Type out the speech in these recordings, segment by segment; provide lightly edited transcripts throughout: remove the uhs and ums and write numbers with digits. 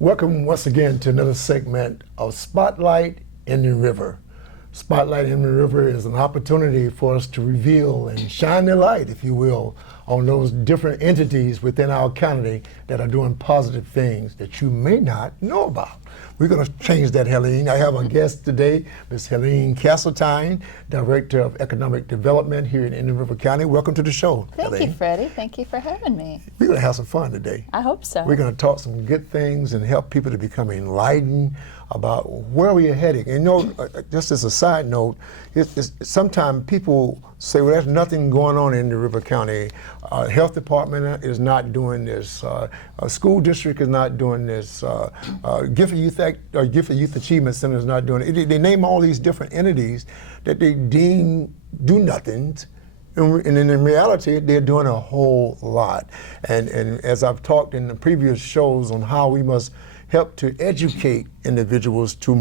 Welcome once again to another segment of Spotlight in the River. Spotlight in the River is an opportunity for us to reveal and shine the light, if you will, on those different entities within our county that are doing positive things that you may not know about. We're going to change that, Helene. I have a guest today, Ms. Helene Casteltine, Director of Economic Development here in Indian River County. Welcome to the show, Thank Helene. you, Freddie. Thank you for having me. We're going to have some fun today. I hope so. We're going to talk some good things and help people to become enlightened about where we are heading. And just as a side note, sometimes people say, well, there's nothing going on in the River County. Health department is not doing this. A school district is not doing this. Gift of Youth Achievement Center is not doing it. They name all these different entities that they deem do nothings. And in reality, they're doing a whole lot. And as I've talked in the previous shows on how we must help to educate individuals to a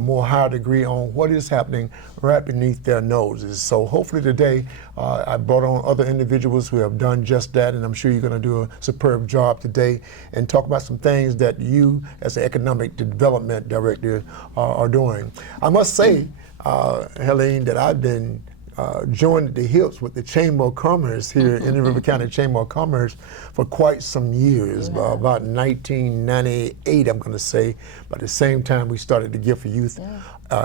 more higher degree on what is happening right beneath their noses. So hopefully today I brought on other individuals who have done just that, and I'm sure you're going to do a superb job today and talk about some things that you as an economic development director are doing. I must say, Helene, that I've been joined at the hips with the Chamber of Commerce here in the River County Chamber of Commerce for quite some years, about 1998, I'm going to say. By the same time we started the Gift for Youth,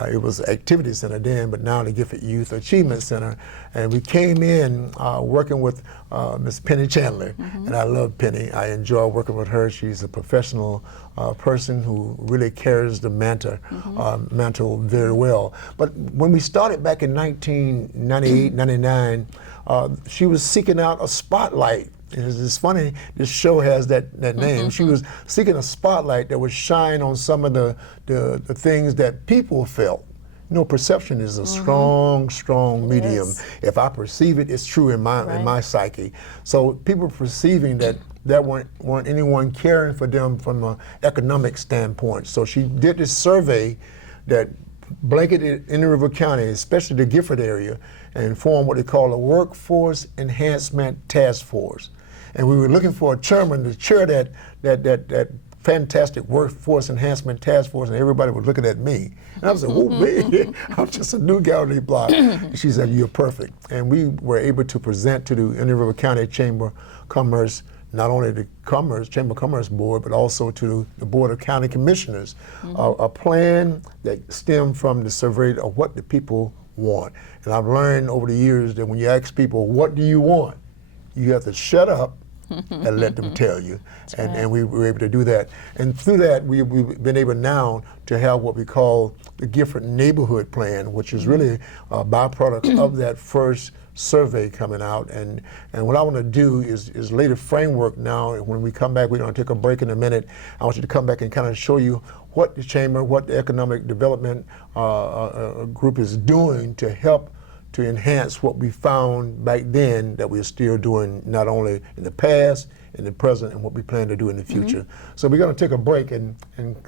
it was Activity Center then, but now the Gift for Youth Achievement Center. And we came in working with Ms. Penny Chandler, and I love Penny. I enjoy working with her. She's a professional person who really carries the mantle very well. But when we started back in 1998, 99, she was seeking out a spotlight. It's funny, this show has that name. She was seeking a spotlight that would shine on some of the things that people felt. You know, perception is a strong medium. If I perceive it, it's true in my psyche. So people perceiving that weren't anyone caring for them from an economic standpoint. So she did this survey that blanketed Indian River County, especially the Gifford area, and formed what they call a Workforce Enhancement Task Force. And we were looking for a chairman to chair that fantastic Workforce Enhancement Task Force, and everybody was looking at me. And I was like, oh man, I'm just a new guy on the block. And she said, you're perfect. And we were able to present to the Indian River County Chamber of Commerce, not only the Chamber of Commerce Board, but also to the Board of County Commissioners, a plan that stemmed from the survey of what the people want. And I've learned over the years that when you ask people, what do you want? You have to shut up and let them tell you. And we were able to do that. And through that, we've been able now to have what we call the Gifford Neighborhood Plan, which is really a byproduct of that first survey coming out. And what I want to do is lay the framework now. And when we come back, we're going to take a break in a minute. I want you to come back and kind of show you what the Chamber, what the Economic Development Group is doing to help to enhance what we found back then that we're still doing not only in the past, in the present, and what we plan to do in the future. So we're going to take a break and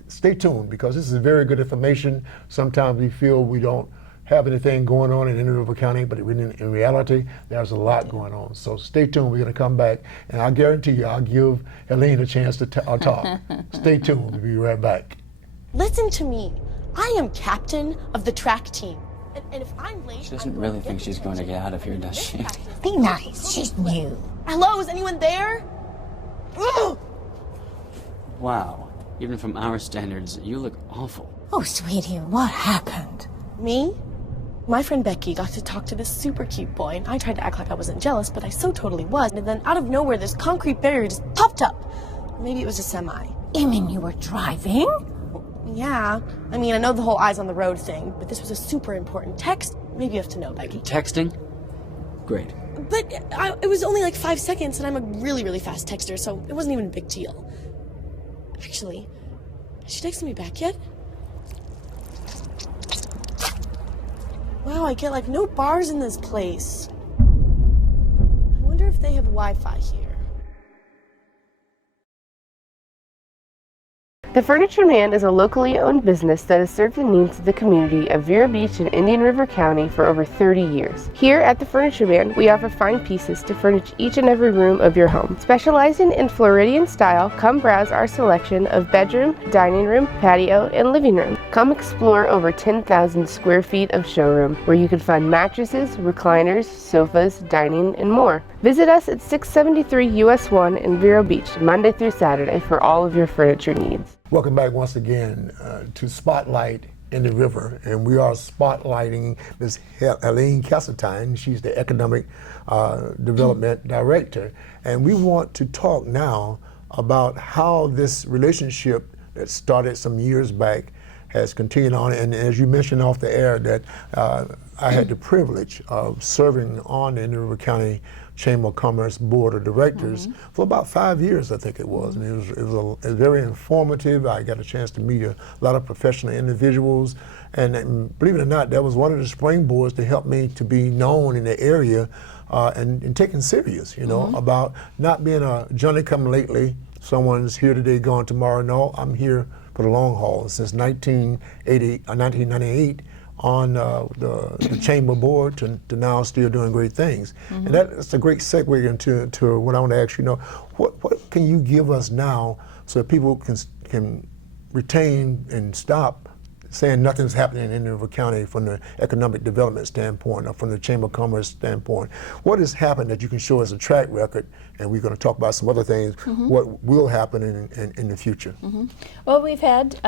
stay tuned, because this is very good information. Sometimes we feel we don't have anything going on in Indian River County, but in reality, there's a lot going on. So stay tuned. We're going to come back, and I guarantee you, I'll give Helene a chance to talk. Stay tuned. We'll be right back. Listen to me. I am captain of the track team. And if I'm late, she doesn't really think she's going to get out of here, does she? Be nice. She's new. Hello, is anyone there? Ugh! Wow. Even from our standards, you look awful. Oh, sweetie, what happened? Me? My friend Becky got to talk to this super cute boy, and I tried to act like I wasn't jealous, but I so totally was. And then out of nowhere, this concrete barrier just popped up. Maybe it was a semi. You mean you were driving? Yeah. I mean, I know the whole eyes on the road thing, but this was a super important text. Maybe you have to know, Becky. Texting? Great. But it was only like 5 seconds, and I'm a really, really fast texter, so it wasn't even a big deal. Actually, has she texted me back yet? Wow, I get like no bars in this place. I wonder if they have Wi-Fi here. The Furniture Man is a locally owned business that has served the needs of the community of Vero Beach and Indian River County for over 30 years. Here at the Furniture Man, we offer fine pieces to furnish each and every room of your home. Specializing in Floridian style, come browse our selection of bedroom, dining room, patio, and living room. Come explore over 10,000 square feet of showroom, where you can find mattresses, recliners, sofas, dining, and more. Visit us at 673 US 1 in Vero Beach, Monday through Saturday for all of your furniture needs. Welcome back once again to Spotlight in the River, and we are spotlighting Ms. Helene Casteltine. She's the Economic Development Director, and we want to talk now about how this relationship that started some years back has continued on. And as you mentioned off the air, that I had the privilege of serving on the Indian River County Chamber of Commerce Board of Directors for about 5 years, I think it was. And it was very informative. I got a chance to meet a lot of professional individuals. And believe it or not, that was one of the springboards to help me to be known in the area and taken serious, you know, about not being a Johnny come lately, someone's here today, gone tomorrow. No, I'm here for the long haul. Since 1998, on the chamber board to now still doing great things. And that's a great segue into what I want to ask you. What can you give us now so that people can retain and stop saying nothing's happening in Indian River County from the economic development standpoint or from the Chamber of Commerce standpoint? What has happened that you can show us a track record, and we're going to talk about some other things, what will happen in the future? Well, we've had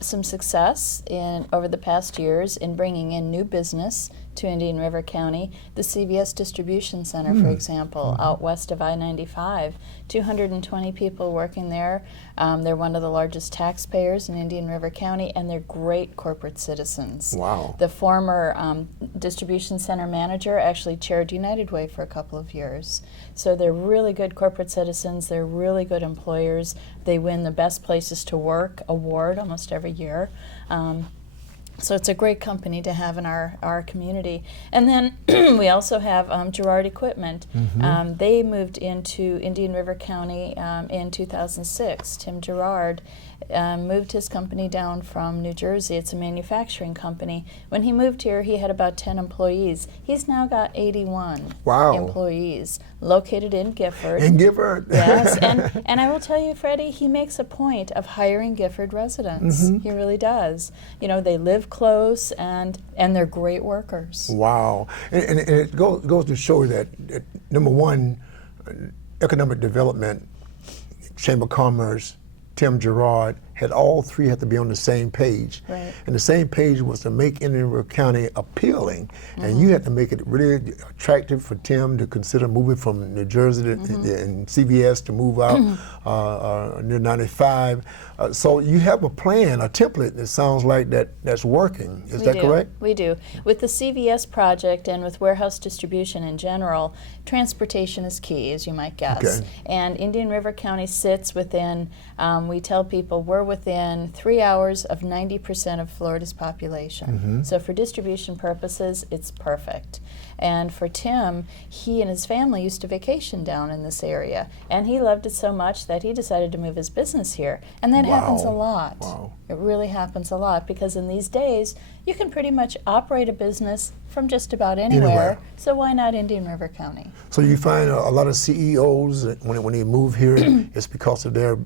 some success over the past years in bringing in new business to Indian River County. The CVS Distribution Center, for example, out west of I-95, 220 people working there. They're one of the largest taxpayers in Indian River County, and they're great corporate citizens. Wow. The former distribution center manager actually chaired United Way for a couple of years. So they're really good corporate citizens. They're really good employers. They win the Best Places to Work award almost every year. So it's a great company to have in our community. And then we also have Girard Equipment. They moved into Indian River County in 2006. Tim Girard moved his company down from New Jersey. It's a manufacturing company. When he moved here, he had about 10 employees. He's now got 81 employees located in Gifford. In Gifford? Yes, and I will tell you, Freddie, he makes a point of hiring Gifford residents. He really does. You know, they live close and they're great workers. Wow. And it goes to show that, number one, economic development, Chamber of Commerce, Tim Girard, all three had to be on the same page. Right. And the same page was to make Indian River County appealing. And you had to make it really attractive for Tim to consider moving from New Jersey and CVS to move out near 95. So you have a plan, a template that sounds like that's working. Is that correct? We do. With the CVS project and with warehouse distribution in general, transportation is key, as you might guess. Okay. And Indian River County sits within, we tell people, we're within 3 hours of 90% of Florida's population. So for distribution purposes, it's perfect. And for Tim, he and his family used to vacation down in this area, and he loved it so much that he decided to move his business here. And that happens a lot. Wow. It really happens a lot, because in these days, you can pretty much operate a business from just about anywhere. So why not Indian River County? So you find a lot of CEOs, when they move here, it's because of their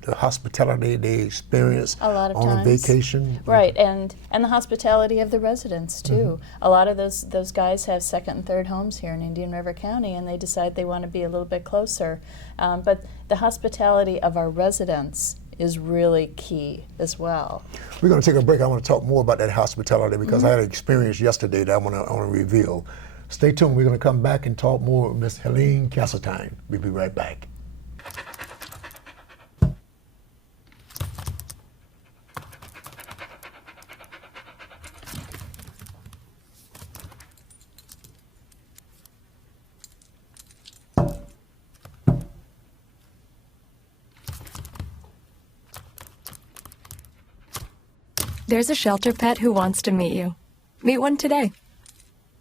the hospitality they experience A lot of on times. a vacation. Right, and the hospitality of the residents too. A lot of those guys have second and third homes here in Indian River County, and they decide they want to be a little bit closer. But the hospitality of our residents is really key as well. We're going to take a break. I want to talk more about that hospitality because I had an experience yesterday that I want to reveal. Stay tuned. We're going to come back and talk more with Ms. Helene Casteltine. We'll be right back. There's a shelter pet who wants to meet you. Meet one today.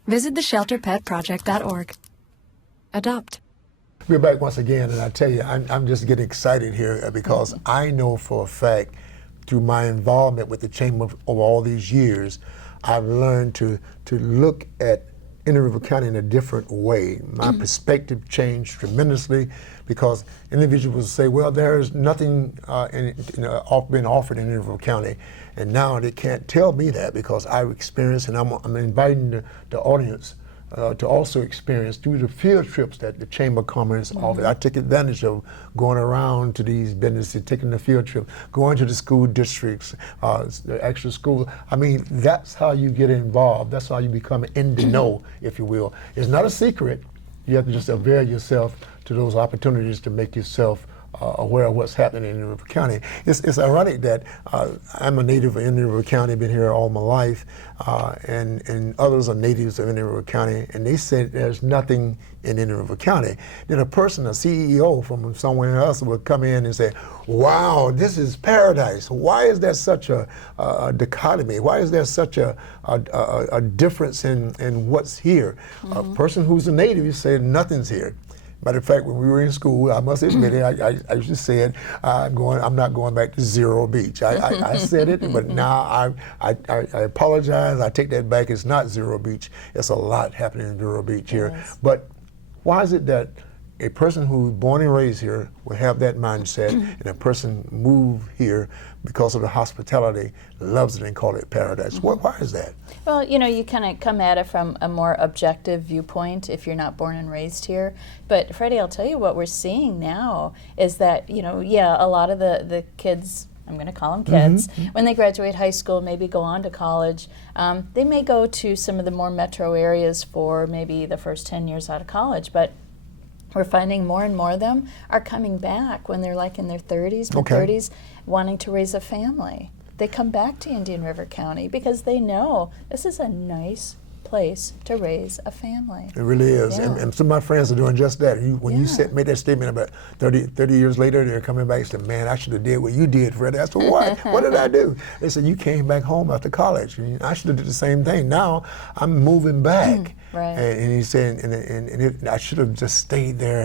Visit theshelterpetproject.org. Adopt. We're back once again, and I tell you, I'm just getting excited here because I know for a fact, through my involvement with the Chamber over all these years, I've learned to look at Indian River County in a different way. My perspective changed tremendously because individuals say, well, there's nothing being offered in Indian River County. And now they can't tell me that because I've experienced, and I'm inviting the audience to also experience through the field trips that the Chamber of Commerce offers. I take advantage of going around to these businesses, taking the field trip, going to the school districts, the extra school. I mean, that's how you get involved. That's how you become in the know, if you will. It's not a secret. You have to just avail yourself to those opportunities to make yourself aware of what's happening in Indian River County. It's ironic that I'm a native of Indian River County, been here all my life, and others are natives of Indian River County, and they said there's nothing in Indian River County. Then a person, a CEO from somewhere else would come in and say, wow, this is paradise. Why is there such a dichotomy? Why is there such a difference in what's here? A person who's a native, you say nothing's here. Matter of fact, when we were in school, I must admit it, I used to say it, I'm not going back to Zero Beach. I said it, but now I apologize. I take that back. It's not Zero Beach. It's a lot happening in Zero Beach here. Yes. But why is it that a person who's born and raised here will have that mindset, and a person move here because of the hospitality, loves it and call it paradise? Why is that? Well, you kind of come at it from a more objective viewpoint if you're not born and raised here. But Freddie, I'll tell you what we're seeing now is that, a lot of the kids, I'm going to call them kids, when they graduate high school, maybe go on to college, they may go to some of the more metro areas for maybe the first 10 years out of college. But we're finding more and more of them are coming back when they're like in their 30s, mid-30s, wanting to raise a family. They come back to Indian River County because they know this is a nice place to raise a family. It really is. Yeah. And some of my friends are doing just that. When you made that statement about 30 years later, they're coming back and say, man, I should have did what you did, Freddie. I said, what? What did I do? They said, you came back home after college. I should have did the same thing. Now I'm moving back. Right. And he said, and I should have just stayed there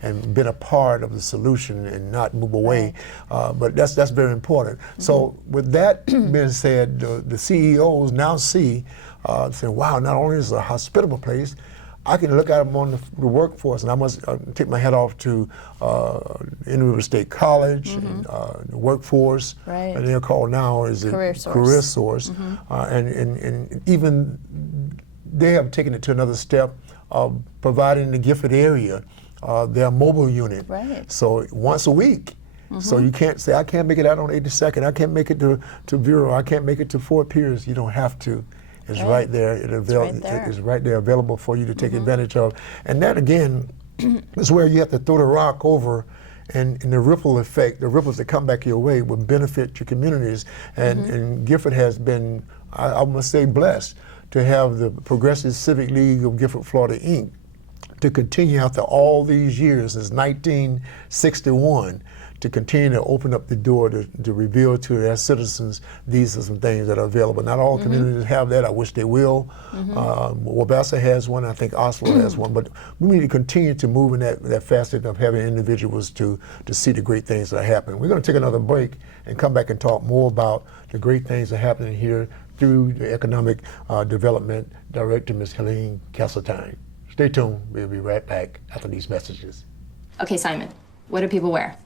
and been a part of the solution and not move away. Right. But that's very important. So with that being said, the CEOs now see, saying, wow, not only is it a hospitable place, I can look at them on the workforce, and I must take my hat off to Indian River State College and the workforce, and they're called now Career Source. And even they have taken it to another step of providing the Gifford area their mobile unit. Right. So once a week. So you can't say, I can't make it out on 82nd, I can't make it to Vero, I can't make it to Fort Pierce. You don't have to. It's right there. It's right there available for you to take advantage of. And that, again, is where you have to throw the rock over, and the ripple effect, the ripples that come back your way will benefit your communities. And Gifford has been, I must say, blessed to have the Progressive Civic League of Gifford, Florida, Inc., to continue after all these years, since 1961, to continue to open up the door to reveal to their citizens these are some things that are available. Not all communities have that. I wish they will. Wabassa has one. I think Oslo has one. But we need to continue to move in that facet of having individuals to see the great things that are happening. We're going to take another break and come back and talk more about the great things that are happening here through the Economic Development Director, Ms. Helene Casteltine. Stay tuned. We'll be right back after these messages. Okay, Simon, what do people wear?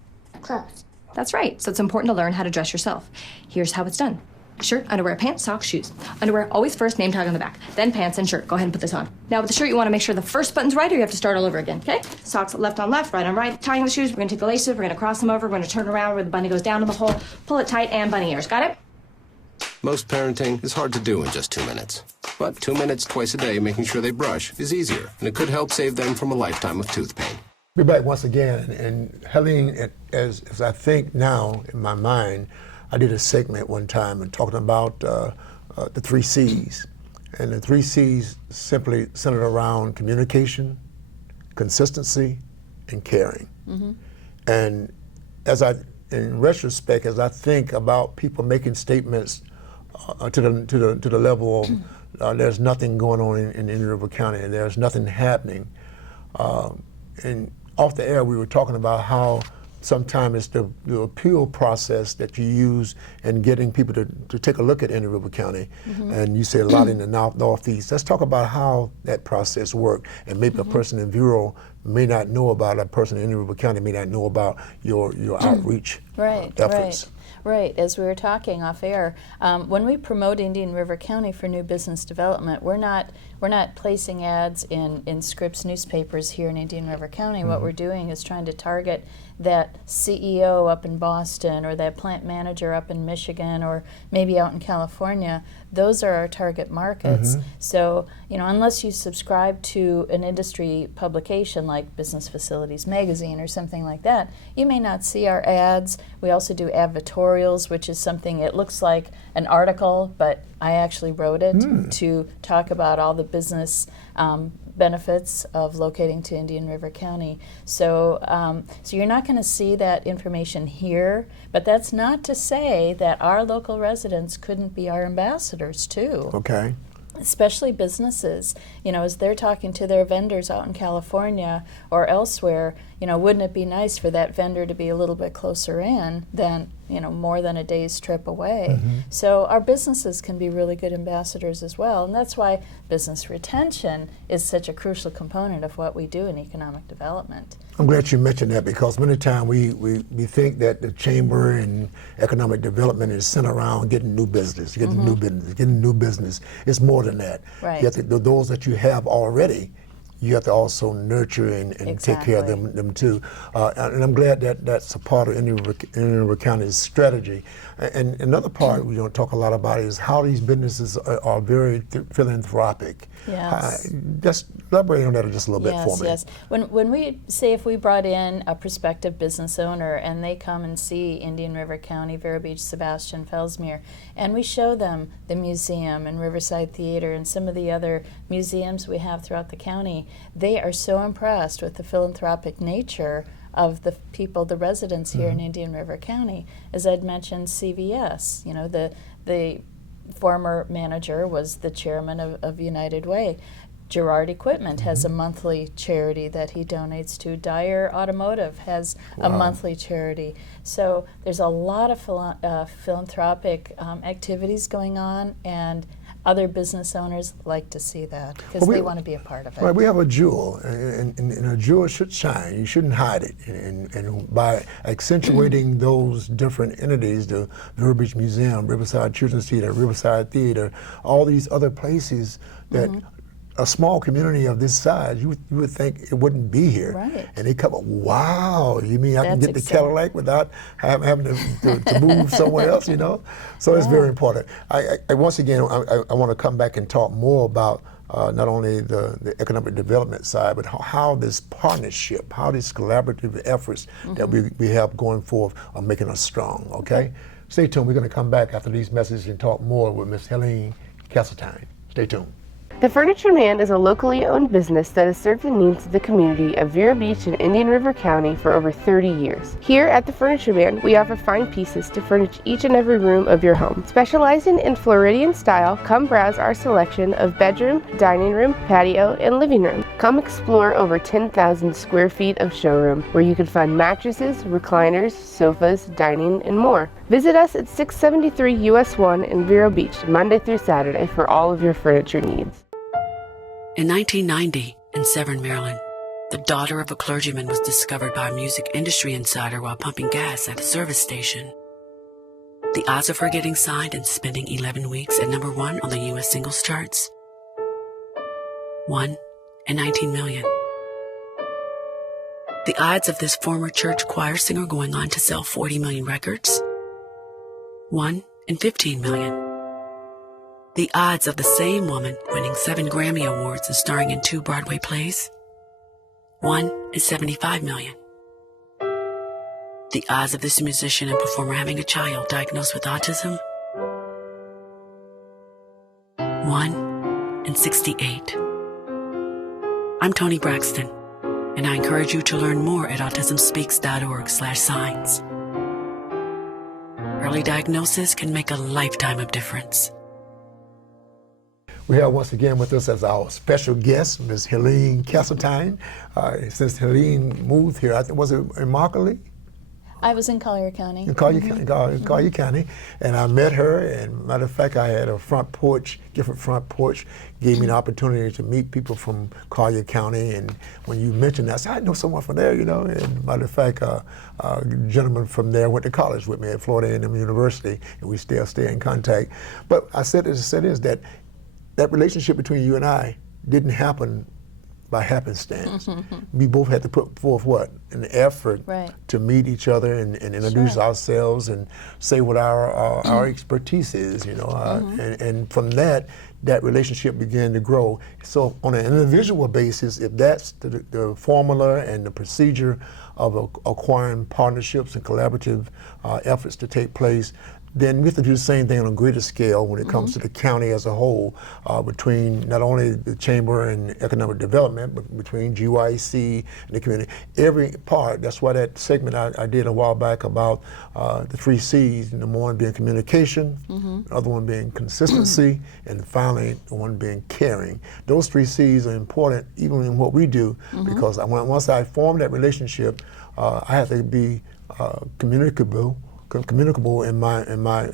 Clothes. That's right, so it's important to learn how to dress yourself. Here's how it's done. Shirt, underwear, pants, socks, shoes. Underwear, always first, name tag on the back. Then pants and shirt. Go ahead and put this on. Now with the shirt, you want to make sure the first button's right, or you have to start all over again, okay? Socks left on left, right on right. Tying the shoes, we're going to take the laces, we're going to cross them over, we're going to turn around where the bunny goes down in the hole, pull it tight, and bunny ears. Got it? Most parenting is hard to do in just 2 minutes. But 2 minutes twice a day making sure they brush is easier, and it could help save them from a lifetime of tooth pain. We're back once again, and Helene, as I think now in my mind, I did a segment one time and talking about the 3 C's. And the 3 C's simply centered around communication, consistency, and caring. And in retrospect, as I think about people making statements to the level of there's nothing going on in Indian River County, and there's nothing happening, and off the air, we were talking about how sometimes it's the appeal process that you use in getting people to take a look at Indian River County. And you say a lot in the Northeast. Let's talk about how that process worked. And maybe a person in Vero may not know about, a person in Indian River County may not know about your outreach efforts. Right, as we were talking off air, when we promote Indian River County for new business development, we're not placing ads in Scripps newspapers here in Indian River County. What we're doing is trying to target that CEO up in Boston, or that plant manager up in Michigan, or maybe out in California. Those are our target markets. So, you know, unless you subscribe to an industry publication like Business Facilities Magazine or something like that, you may not see our ads. We also do advertorials, which is something, it looks like an article, but I actually wrote it to talk about all the business benefits of locating to Indian River County. So, so you're not going to see that information here, but that's not to say that our local residents couldn't be our ambassadors too. Okay. Especially businesses, you know, as they're talking to their vendors out in California or elsewhere, you know, wouldn't it be nice for that vendor to be a little bit closer in than, you know, more than a day's trip away? So our businesses can be really good ambassadors as well, and that's why business retention is such a crucial component of what we do in economic development. I'm glad you mentioned that, because many times we think that the chamber and economic development is centered around getting new business, getting new business. It's more than that. Right. You have to, those that you have already, you have to also nurture and take care of them too. And I'm glad that that's a part of Indian River County's strategy. And another part we don't talk a lot about is how these businesses are very philanthropic. Yes. Just elaborate on that just a little bit for me. Yes. When we say, if we brought in a prospective business owner and they come and see Indian River County, Vero Beach, Sebastian, Fellsmere, and we show them the museum and Riverside Theater and some of the other museums we have throughout the county, they are so impressed with the philanthropic nature of the people, the residents here in Indian River County. As I'd mentioned, CVS, you know, the former manager was the chairman of United Way. Gerard Equipment has a monthly charity that he donates to. Dyer Automotive has a monthly charity. So there's a lot of philanthropic activities going on, and other business owners like to see that because they want to be a part of it. Right, we have a jewel, and a jewel should shine. You shouldn't hide it. And by accentuating those different entities, the Vero Beach Museum, Riverside Children's Theater, Riverside Theater, all these other places that a small community of this size, you would think it wouldn't be here. Right. And they come up, wow, you mean I can That's get the Cadillac without having to move somewhere else, you know? So it's very important. I once again, I want to come back and talk more about not only the economic development side, but how this partnership, how these collaborative efforts that we have going forth are making us strong, okay? Stay tuned. We're going to come back after these messages and talk more with Miss Helene Casteltine. Stay tuned. The Furniture Man is a locally owned business that has served the needs of the community of Vero Beach and Indian River County for over 30 years. Here at the Furniture Man, we offer fine pieces to furnish each and every room of your home. Specializing in Floridian style, come browse our selection of bedroom, dining room, patio, and living room. Come explore over 10,000 square feet of showroom, where you can find mattresses, recliners, sofas, dining, and more. Visit us at 673 US 1 in Vero Beach, Monday through Saturday, for all of your furniture needs. In 1990, in Severn, Maryland, the daughter of a clergyman was discovered by a music industry insider while pumping gas at a service station. The odds of her getting signed and spending 11 weeks at #1 on the U.S. singles charts? 1 in 19 million. The odds of this former church choir singer going on to sell 40 million records? 1 in 15 million. The odds of the same woman winning 7 Grammy Awards and starring in 2 Broadway plays? 1 in 75 million. The odds of this musician and performer having a child diagnosed with autism? 1 in 68. I'm Toni Braxton, and I encourage you to learn more at autismspeaks.org/signs. Early diagnosis can make a lifetime of difference. We have once again with us as our special guest, Ms. Helene Casteltine. Since Helene moved here, I think, was it in Immokalee? I was in Collier County. In Collier, Collier County, and I met her, and matter of fact, I had a front porch, different front porch, gave me an opportunity to meet people from Collier County, and when you mentioned that, I said, I know someone from there, you know, and matter of fact, a gentleman from there went to college with me at Florida A&M University, and we still stay in contact. But I said this, that relationship between you and I didn't happen by happenstance. We both had to put forth what? An effort to meet each other and introduce ourselves and say what our expertise is, you know. And from that relationship began to grow. So on an individual basis, if that's the formula and the procedure of acquiring partnerships and collaborative efforts to take place, then we have to do the same thing on a greater scale when it comes to the county as a whole, between not only the Chamber and Economic Development, but between GYC and the community. Every part, that's why that segment I did a while back about the 3 C's, number one being communication, the other one being consistency, and finally the one being caring. Those 3 C's are important even in what we do, because once I form that relationship, I have to be communicable in my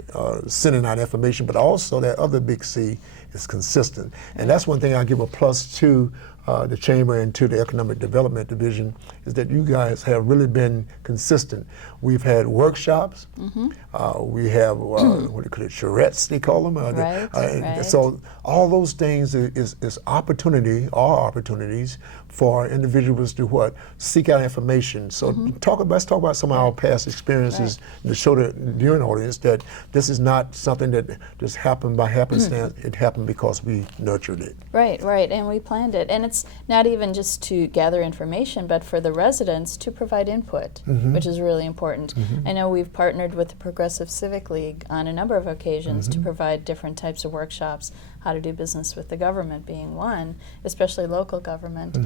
sending out information, but also that other big C is consistent. And that's one thing I give a plus to the Chamber and to the Economic Development Division, is that you guys have really been consistent. We've had workshops, we have, what do you call it, charrettes, they call them. So all those things is opportunities for individuals to what? Seek out information. So let's talk about some of our past experiences to show the viewing audience that this is not something that just happened by happenstance. It happened because we nurtured it. Right, and we planned it. And it's not even just to gather information, but for the residents to provide input, which is really important. I know we've partnered with the Progressive Civic League on a number of occasions to provide different types of workshops, how to do business with the government being one, especially local government.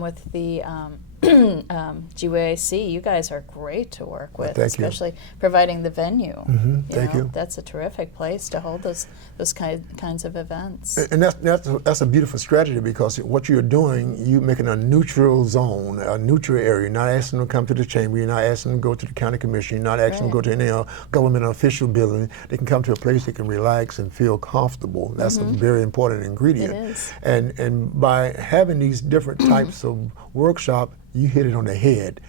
With the GYC, you guys are great to work with, especially providing the venue. Thank you. That's a terrific place to hold those kinds of events. And that's a beautiful strategy, because what you're doing, you're making a neutral zone, a neutral area. You're not asking them to come to the Chamber, you're not asking them to go to the County Commission, you're not asking them to go to any government official building. They can come to a place they can relax and feel comfortable. That's a very important ingredient. It is. And by having these different types of workshops, you hit it on the head.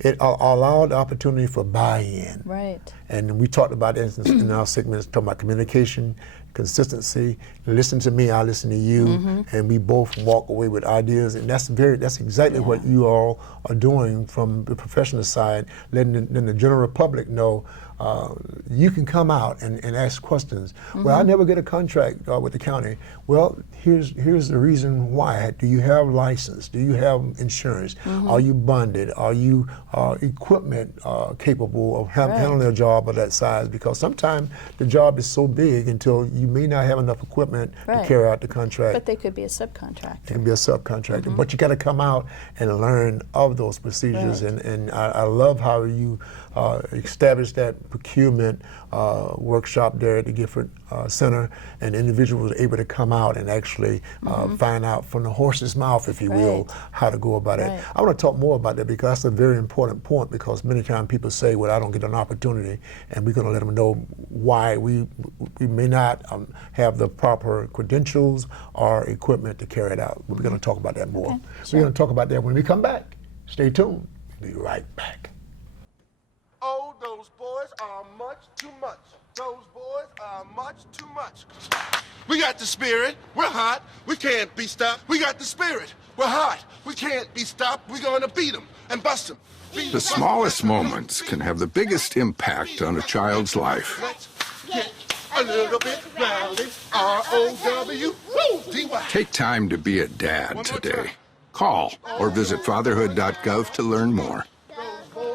It allowed the opportunity for buy-in. Right. And we talked about this in our segments, talking about communication, consistency. Listen to me, I listen to you, and we both walk away with ideas. And that's exactly what you all are doing from the professional side, letting the general public know you can come out and ask questions. Well, I never get a contract with the county. Well, here's the reason why. Do you have license? Do you have insurance? Are you bonded? Are you equipment capable of handling a job of that size? Because sometimes the job is so big until you may not have enough equipment to carry out the contract. But they could be a subcontractor. It can be a subcontractor. But you got to come out and learn of those procedures. And I love how you established that procurement workshop there at the Gifford Center, and individuals were able to come out and actually find out from the horse's mouth, if you will, how to go about it. I want to talk more about that, because that's a very important point, because many times people say, well, I don't get an opportunity, and we're going to let them know why we may not have the proper credentials or equipment to carry it out. But we're going to talk about that more. We're going to talk about that when we come back. Stay tuned. We'll be right back. Oh, those boys are much too much. Those boys are much too much. We got the spirit. We're hot. We can't be stopped. We got the spirit. We're hot. We can't be stopped. We're going to beat them and bust them. The smallest moments can have the biggest impact on a child's life. Let's get a little bit rowdy. R-O-W-D-Y. Take time to be a dad today. Call or visit fatherhood.gov to learn more.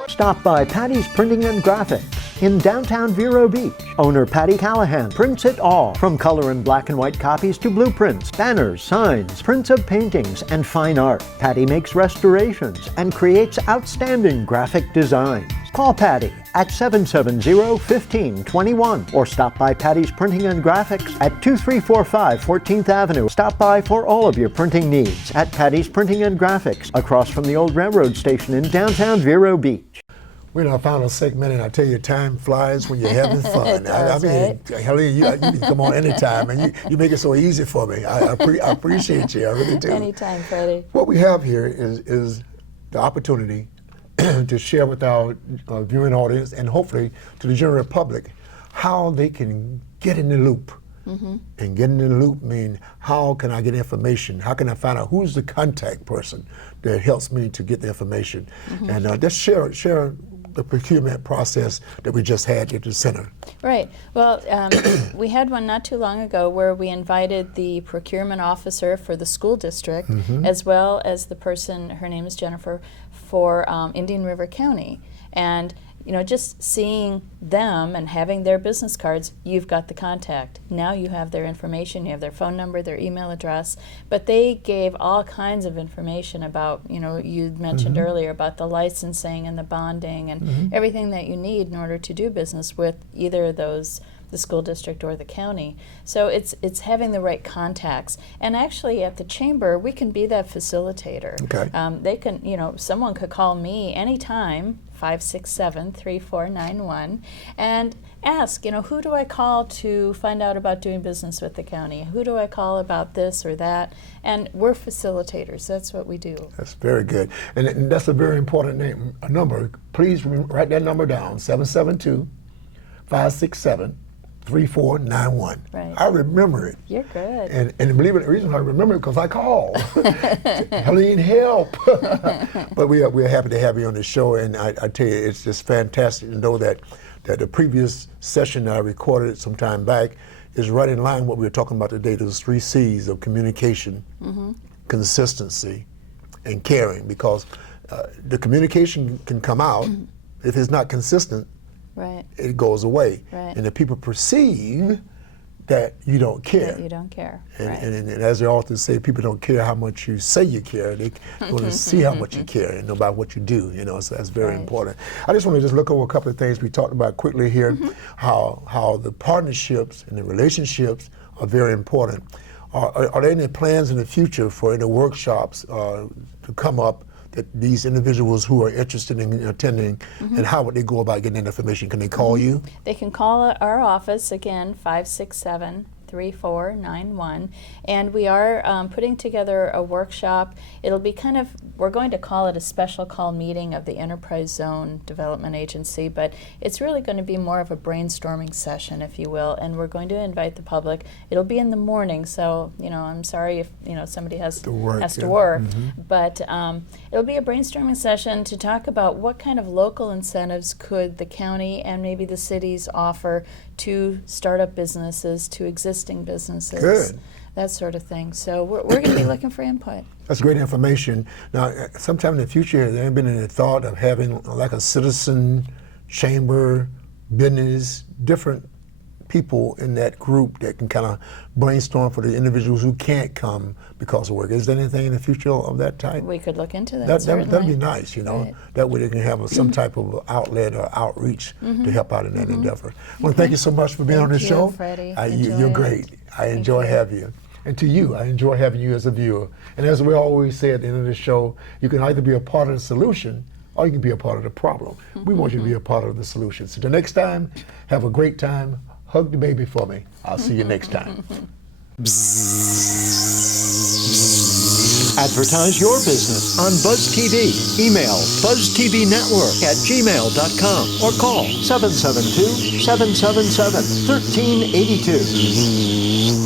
Stop by Patty's Printing and Graphics. in downtown Vero Beach. Owner Patty Callahan prints it all, from color and black and white copies to blueprints, banners, signs, prints of paintings, and fine art. Patty makes restorations and creates outstanding graphic designs. Call Patty at 770-1521 or stop by Patty's Printing and Graphics at 2345 14th Avenue. Stop by for all of your printing needs at Patty's Printing and Graphics across from the old railroad station in downtown Vero Beach. We're in our final segment, and I tell you, time flies when you're having fun. It does, right? Helene, you can come on anytime, and you make it so easy for me. I appreciate you, I really do. Anytime, Freddie. What we have here is the opportunity to share with our viewing audience and hopefully to the general public how they can get in the loop. And getting in the loop means, how can I get information? How can I find out who's the contact person that helps me to get the information? And just share the procurement process that we just had at the center. Right. Well, we had one not too long ago where we invited the procurement officer for the school district, as well as the person, her name is Jennifer, for Indian River County. And you know, just seeing them and having their business cards, you've got the contact. Now you have their information, you have their phone number, their email address, but they gave all kinds of information about, you know, you mentioned earlier about the licensing and the bonding and everything that you need in order to do business with either of those, the school district or the county. So it's having the right contacts. And actually at the chamber, we can be that facilitator. Okay. They can, you know, someone could call me anytime, 567-3491, and ask, you know, who do I call to find out about doing business with the county? Who do I call about this or that? And we're facilitators. That's what we do. That's very good. And that's a very important number. Please write that number down, 772-567-3491. Right. I remember it. You're good. And believe it, the reason I remember it because I called. Helene, help. But we're happy to have you on the show, and I tell you, it's just fantastic to know that the previous session that I recorded some time back is right in line with what we were talking about today, those 3 C's of communication, consistency, and caring, because the communication can come out if it's not consistent. Right. It goes away. Right. And if people perceive that you don't care. That you don't care. And as they often say, people don't care how much you say you care. They want to see how much you care and know about what you do. You know, so that's very important. I just want to look over a couple of things we talked about quickly here, how the partnerships and the relationships are very important. Are there any plans in the future for any workshops to come up that these individuals who are interested in attending, and how would they go about getting that information? Can they call you? They can call our office, again, 567-3491, and we are putting together a workshop. It'll be we're going to call it a special call meeting of the Enterprise Zone Development Agency, but it's really going to be more of a brainstorming session, if you will, and we're going to invite the public. It'll be in the morning, so, you know, I'm sorry if, you know, somebody has to work, but it'll be a brainstorming session to talk about what kind of local incentives could the county and maybe the cities offer to startup businesses, to existing businesses. Good. That sort of thing. So we're going to be looking for input. That's great information. Now, sometime in the future, there ain't been any thought of having like a citizen chamber, business, different people in that group that can kind of brainstorm for the individuals who can't come because of work. Is there anything in the future of that type? We could look into that. That'd be nice, you know. Right. That way they can have some type of outlet or outreach to help out in that endeavor. Well, thank you so much for being on the show. Freddie. You're great. I enjoy having you. And to you, I enjoy having you as a viewer. And as we always say at the end of the show, you can either be a part of the solution or you can be a part of the problem. We want you to be a part of the solution. So the next time, have a great time. Hug the baby for me. I'll see you next time. Advertise your business on Buzz TV. Email buzztvnetwork@gmail.com or call 772-777-1382.